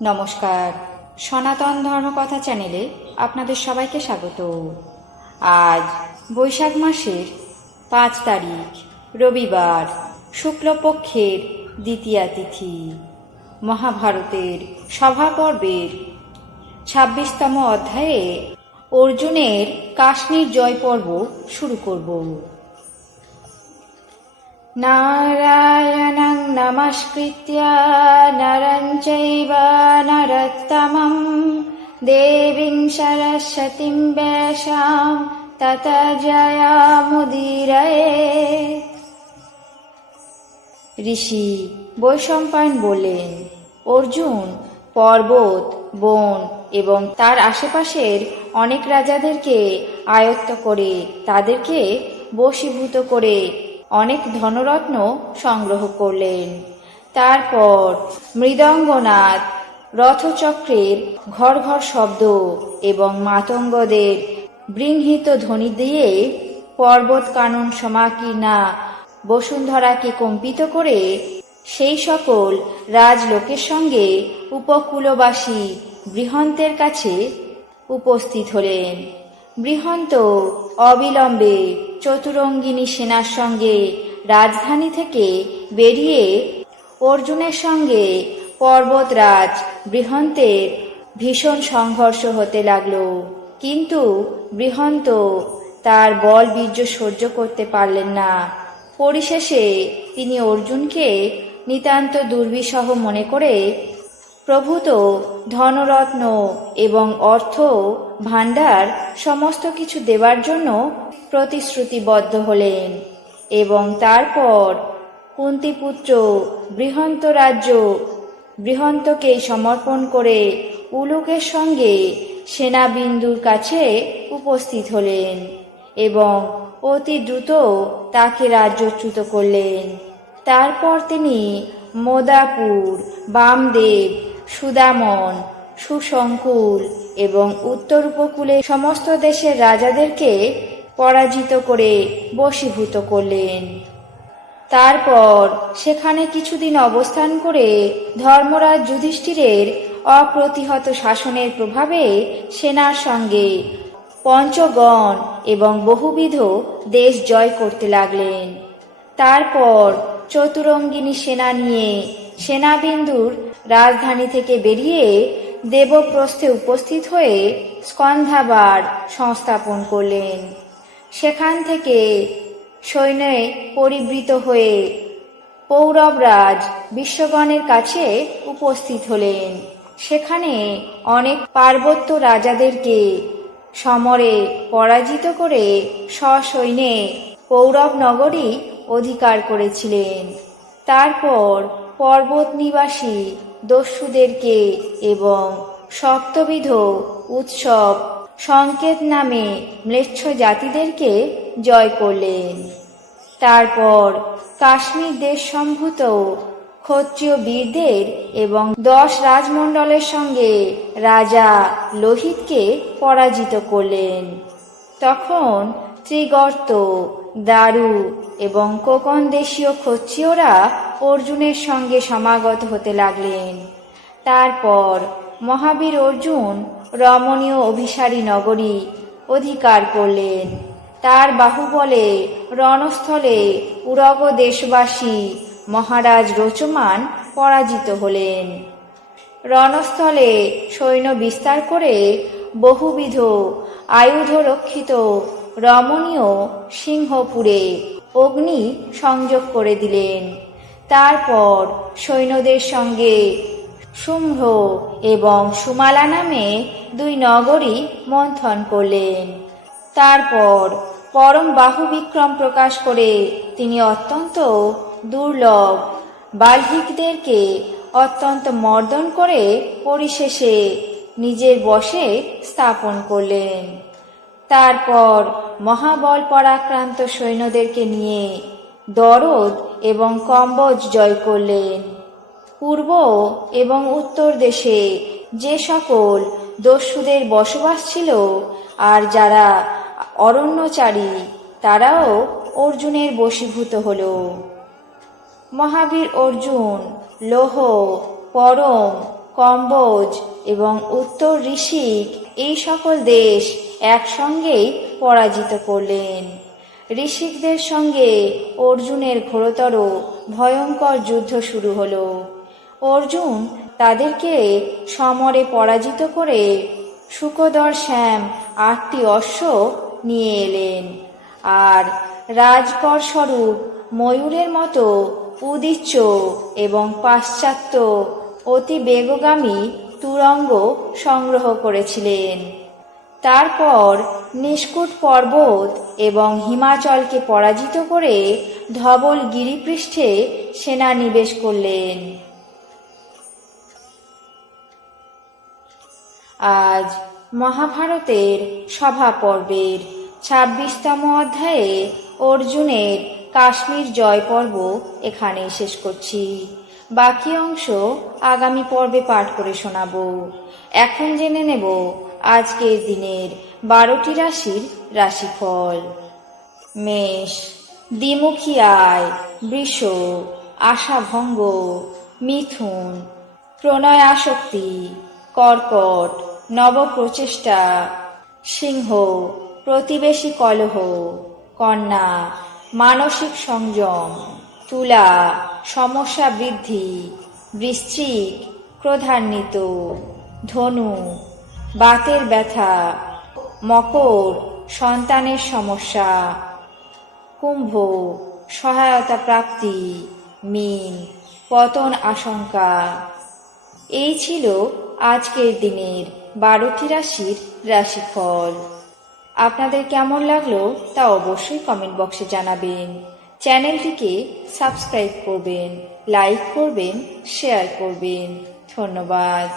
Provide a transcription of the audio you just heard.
নমস্কার, সনাতন ধর্মকথা চ্যানেলে আপনাদের সবাইকে স্বাগত। আজ বৈশাখ মাসের 5 তারিখ রবিবার, শুক্লপক্ষের দ্বিতীয়া তিথি। মহাভারতের সভাপর্বের 26তম অধ্যায়ে অর্জুনের কাশ্মীর জয় পর্ব শুরু করব। নারায়ণং নমস্কৃত্য নরং চৈব নরোত্তমং দেবীং সরস্বতীং ব্যাসাং ততো জয়মুদীরয়েৎ। ঋষি বৈশম্পায়ন বললেন, অর্জুন পর্বত, বন এবং তার আশেপাশের অনেক রাজাদেরকে আয়ত্ত করে তাদেরকে বশীভূত করে অনেক ধনরত্ন সংগ্রহ করলেন। তারপর মৃদঙ্গনাদ, রথচক্রের ঘর ঘর শব্দ এবং মাতঙ্গদের বৃংহিত ধ্বনি দিয়ে পর্বত কানন সমাকীর্ণা বসুন্ধরাকে কম্পিত করে সেই সকল রাজলোকের সঙ্গে উপকূলবাসী বৃহন্তের কাছে উপস্থিত হলেন। বৃহন্ত অবিলম্বে চতুরঙ্গিনী সেনার সঙ্গে রাজধানী থেকে বেরিয়ে অর্জুনের সঙ্গে পর্বতরাজ বৃহন্তের ভীষণ সংঘর্ষ হতে লাগল। কিন্তু বৃহন্ত তার বল বীর্য সহ্য করতে পারলেন না। পরিশেষে তিনি অর্জুনকে নিতান্ত দুর্বিষহ মনে করে প্রভূত ধনরত্ন এবং অর্থ ভাণ্ডার সমস্ত কিছু দেবার জন্য প্রতিশ্রুতিবদ্ধ হলেন এবং তারপর কুন্তিপুত্র বৃহন্ত রাজ্য বৃহন্তকে সমর্পণ করে উলুকের সঙ্গে সেনাবিন্দুর কাছে উপস্থিত হলেন এবং অতি দ্রুত তাকে রাজ্যচ্যুত করলেন। তারপর তিনি মোদাপুর, বামদেব, সুদামন, সুশঙ্কুল এবং উত্তর উপকূলে সমস্ত দেশের রাজাদেরকে পরাজিত করে বশীভূত করলেন। তারপর সেখানে কিছুদিন অবস্থান করে ধর্মরাজ যুধিষ্ঠিরের অপ্রতিহত শাসনের প্রভাবে সেনার সঙ্গে পঞ্চগণ এবং বহুবিধ দেশ জয় করতে লাগলেন। তারপর চতুরঙ্গিনী সেনা নিয়ে সেনাবিন্দুর রাজধানী থেকে বেরিয়ে দেবপ্রস্থে উপস্থিত হয়ে স্কন্ধাবার সংস্থাপন করলেন। সেখান থেকে সৈন্যে পরিবৃত হয়ে পৌরবরাজ বিশ্বগণের কাছে উপস্থিত হলেন। সেখানে অনেক পার্বত্য রাজাদেরকে সমরে পরাজিত করে সসৈন্যে কৌরব নগরী অধিকার করেছিলেন। তারপর পর্বত নিবাসী দস্যুদেরকে এবং সপ্তবিধ উৎসব সংকেত নামে ম্লেচ্ছ জাতিদেরকে জয় করলেন। তারপর কাশ্মীর দেশ সম্ভূত ক্ষত্রিয় বীরদের এবং 10 রাজমণ্ডলের সঙ্গে রাজা লোহিতকে পরাজিত করলেন। তখন ত্রিগর্ত, দারু এবং কোকন দেশীয় ক্ষত্রিয়রা অর্জুনের সঙ্গে সমাগত হতে লাগলেন। তারপর মহাবীর অর্জুন রমণীয় অভিসারী নগরী অধিকার করলেন। তার বাহুবলে রণস্থলে উরগ দেশবাসী মহারাজ রোচমান পরাজিত হলেন। রণস্থলে সৈন্য বিস্তার করে বহুবিধ আয়ুধ রক্ষিত রমণীয় সিংহপুরে অগ্নি সংযোগ করে দিলেন। তারপর সৈন্যদের সঙ্গে শুম্ভ এবং সুমালা নামে 2 নগরী মন্থন করলেন। তারপর পরম বাহু বিক্রম প্রকাশ করে তিনি অত্যন্ত দুর্লভ বাল্হিকদেরকে অত্যন্ত মর্দন করে পরিশেষে নিজের বশে স্থাপন করলেন। তারপর মহাবল পরাক্রান্ত সৈন্যদেরকে নিয়ে দরদ এবং কম্বোজ জয় করলেন। পূর্ব এবং উত্তর দেশে যে সকল দস্যুদের বসবাস ছিল আর যারা অরণ্যচারী তারাও অর্জুনের বশীভূত হল। মহাবীর অর্জুন লৌহ, পরম, কম্বোজ এবং উত্তর ঋষিক এই সকল দেশ একসঙ্গেই পরাজিত করলেন। ঋষিকদের সঙ্গে অর্জুনের ঘোরতর ভয়ঙ্কর যুদ্ধ শুরু হলো। অর্জুন তাদেরকে সমরে পরাজিত করে শুকোদর শ্যাম 8টি অশ্ব নিয়ে এলেন, আর রাজকর স্বরূপ ময়ূরের মতো উদিচ্চ এবং পাশ্চাত্য অতি বেগগামী তুরঙ্গ সংগ্রহ করেছিলেন। তারপর নিষ্কুট পর্বত এবং হিমাচলকে পরাজিত করে ধবল গিরিপৃষ্ঠে সেনা নিবেশ করলেন। আজ মহাভারতের সভা পর্বের 26তম অধ্যায়ে অর্জুনের কাশ্মীর জয় পর্ব এখানেই শেষ করছি। বাকি অংশ আগামী পর্বে পাঠ করে শোনাবো। এখন জেনে নেব আজকের দিনের 12টি রাশির রাশিফল। মেষ, দ্বিমুখী আয়। বৃষ, আশাভঙ্গ। মিথুন, প্রণয় আসক্তি। কর্কট, নবপ্রচেষ্টা। সিংহ, প্রতিবেশী কলহ। কন্যা, মানসিক সংযম। তুলা, সমস্যা বৃদ্ধি। বৃশ্চিক, ক্রোধান্বিত। ধনু, বাতের ব্যথা। মকর, সন্তানের সমস্যা। কুম্ভ, সহায়তা প্রাপ্তি। মীন, পতন আশঙ্কা। এই ছিল আজকের দিনের 12টি রাশির রাশিফল। আপনাদের কেমন লাগলো তা অবশ্যই কমেন্ট বক্সে জানাবেন। চ্যানেলটিকে সাবস্ক্রাইব করবেন, লাইক করবেন, শেয়ার করবেন। ধন্যবাদ।